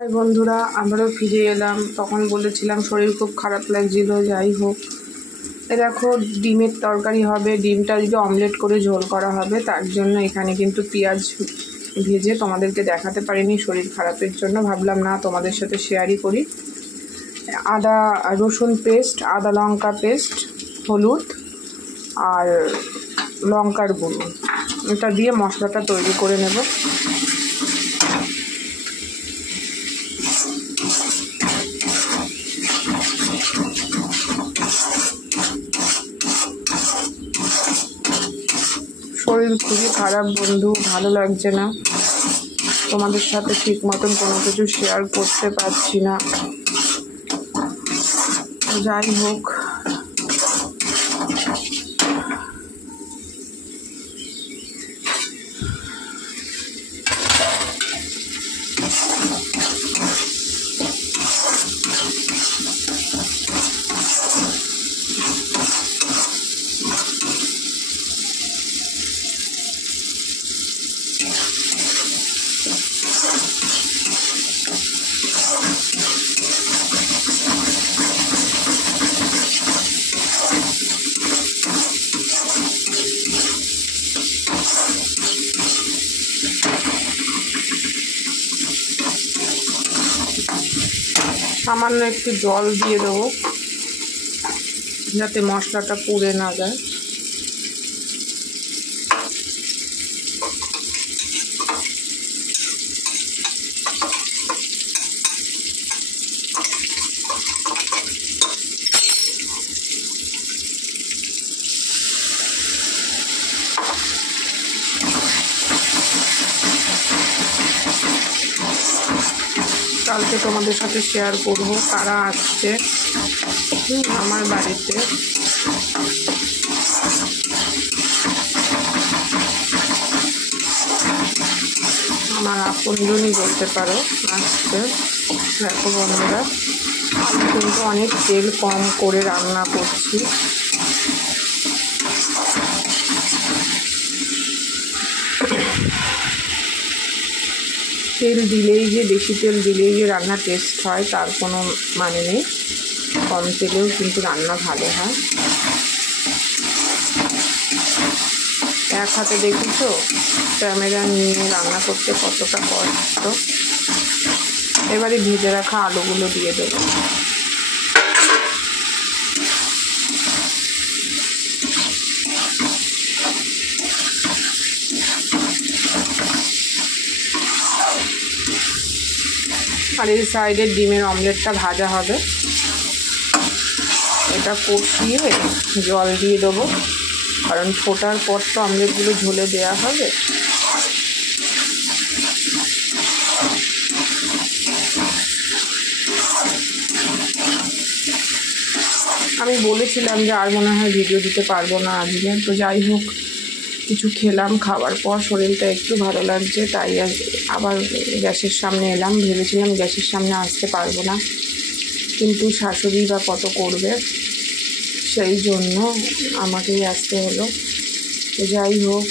High বন্ধুরা, আমরাও ফিরে এলাম। তখন বলেছিলাম শরীর খুব খারাপ লাগছিল। যাই হোক, দেখো ডিমের তরকারি হবে, ডিমটা যদি অমলেট করে ঝোল করা হবে। তার জন্য এখানে কিন্তু পেঁয়াজ ভেজে তোমাদেরকে দেখাতে পারিনি শরীর খারাপের জন্য, ভাবলাম না তোমাদের সাথে শেয়ারই করি। আদা রসুন পেস্ট, আদা লঙ্কা পেস্ট, হলুদ আর লঙ্কার গুঁড়ো, এটা দিয়ে মশলাটা তৈরি করে নেব। শরীর খুবই খারাপ বন্ধু, ভালো লাগছে না, তোমাদের সাথে ঠিক মতন কোনো কিছু শেয়ার করতে পারছি না। যাই হোক, সামান্য একটু জল দিয়ে দেবো যাতে মশলাটা পুড়ে না যায়। কালকে তোমাদের সাথে শেয়ার করব কারা আসছে আমার বাড়িতে। আমার আপনজনই বলতে পারো আসছে। দেখো বন্ধুরা, আমি কিন্তু অনেক তেল কম করে রান্না করছি। তেল দিলেই যে বেশি তেল দিলেই যে রান্না টেস্ট হয় তার কোনো মানে নেই, কম তেলেও কিন্তু রান্না ভালো হয়। এক হাতে দেখেছো ক্যামেরা নিয়ে রান্না করতে কতটা কষ্ট। এবারে ভেজে রাখা আলুগুলো দিয়ে দেবো। আর এই সাইডের ডিমের অমলেটটা ভাজা হবে। এটা কষিয়ে জল দিয়ে দেবো, কারণ ফোটার পর তো অমলেটগুলো ঝোলে দেওয়া হবে। আমি বলেছিলাম যে আর মনে হয় ভিডিও দিতে পারবো না আজকে, তো যাই হোক কিছু খেলাম, খাওয়ার পর শরীরটা একটু ভালো লাগছে, তাই আবার গ্যাসের সামনে এলাম। ভেবেছিলাম গ্যাসের সামনে আসতে পারবো না, কিন্তু শাশুড়ি বা কত করবে, সেই জন্য আমাকেই আসতে হলো। তো যাই হোক,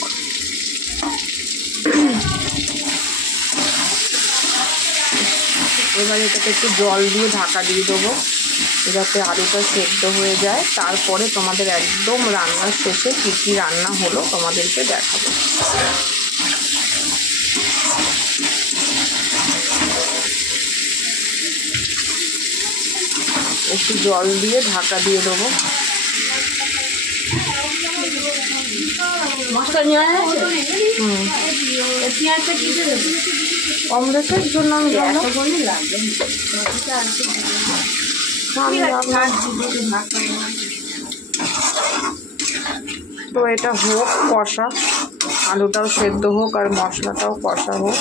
এবার এটাকে একটু জল দিয়ে ঢাকা দিয়ে দেবো যাতে আলুটা সেদ্ধ হয়ে যায়। তারপরে তোমাদের একদম রান্নার শেষে কী কী রান্না হলো তোমাদেরকে দেখাবো। একটু জল দিয়ে ঢাকা দিয়ে দেবো। অমলেটের জন্য আমি তো এটা হোক কষা, আলুটাও সেদ্ধ হোক আর মশলাটাও কষা হোক।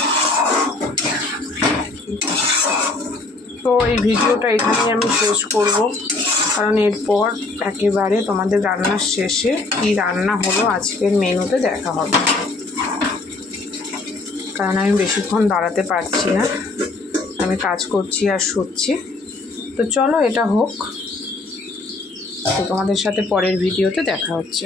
তো এই ভিডিওটা এখানেই আমি শেষ করব, কারণ এরপর একেবারে তোমাদের রান্নার শেষে কি রান্না হলো আজকের মেনুতে দেখা হবে, কারণ আমি বেশিক্ষণ দাঁড়াতে পারছি না, আমি কাজ করছি আর শুচ্ছি। তো চলো এটা হোক, তো তোমাদের সাথে পরের ভিডিওতে দেখা হচ্ছে।